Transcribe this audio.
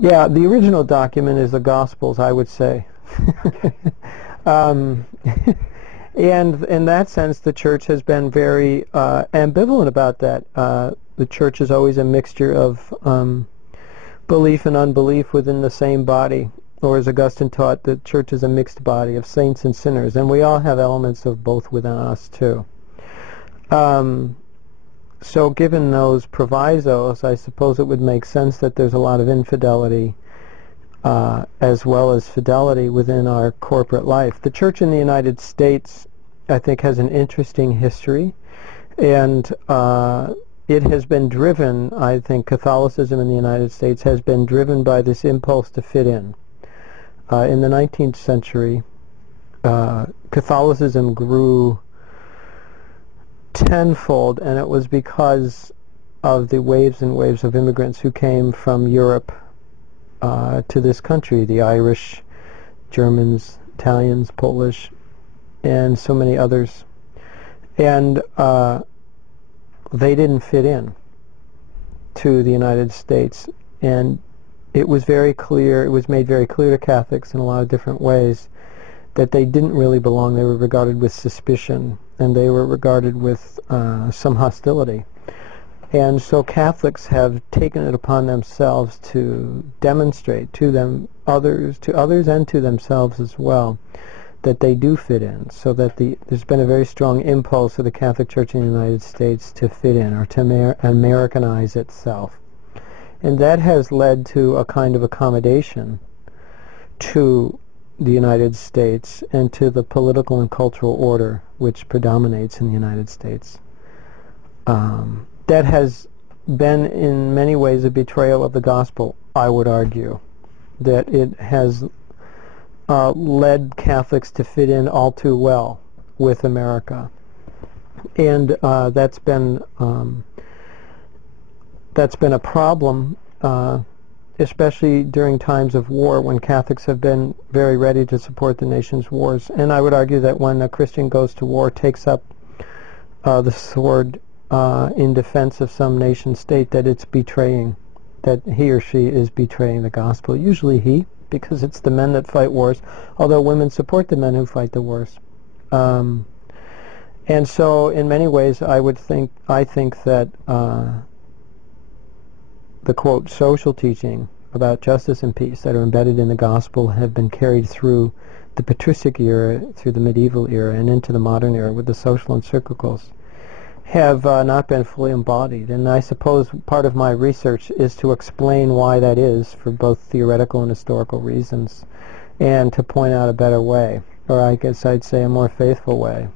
Yeah, the original document is the Gospels, I would say. um, and in that sense, the church has been very ambivalent about that. The church is always a mixture of belief and unbelief within the same body. Or as Augustine taught, the church is a mixed body of saints and sinners, and we all have elements of both within us too. So given those provisos, I suppose it would make sense that there's a lot of infidelity as well as fidelity within our corporate life. The church in the United States, I think, has an interesting history, and it has been driven, I think, Catholicism in the United States has been driven by this impulse to fit in. In the 19th century, Catholicism grew tenfold, and it was because of the waves and waves of immigrants who came from Europe to this country, the Irish, Germans, Italians, Polish, and so many others. And they didn't fit in to the United States. And it was very clear, it was made very clear to Catholics in a lot of different ways that they didn't really belong. They were regarded with suspicion, and they were regarded with some hostility. And so Catholics have taken it upon themselves to demonstrate to others and to themselves as well, that they do fit in, so that there's been a very strong impulse of the Catholic Church in the United States to fit in, or to Americanize itself. And that has led to a kind of accommodation to the United States and to the political and cultural order which predominates in the United States. That has been in many ways a betrayal of the gospel, I would argue, that it has led Catholics to fit in all too well with America. And that's been a problem, especially during times of war, when Catholics have been very ready to support the nation's wars. And I would argue that when a Christian goes to war, takes up the sword in defense of some nation state, that it's betraying, that he or she is betraying the gospel. Usually he, because it's the men that fight wars, although women support the men who fight the wars. And so in many ways I think that the, quote, social teaching about justice and peace that are embedded in the gospel have been carried through the patristic era, through the medieval era, and into the modern era with the social encyclicals, have not been fully embodied. And I suppose part of my research is to explain why that is, for both theoretical and historical reasons, and to point out a better way, or I guess I'd say a more faithful way.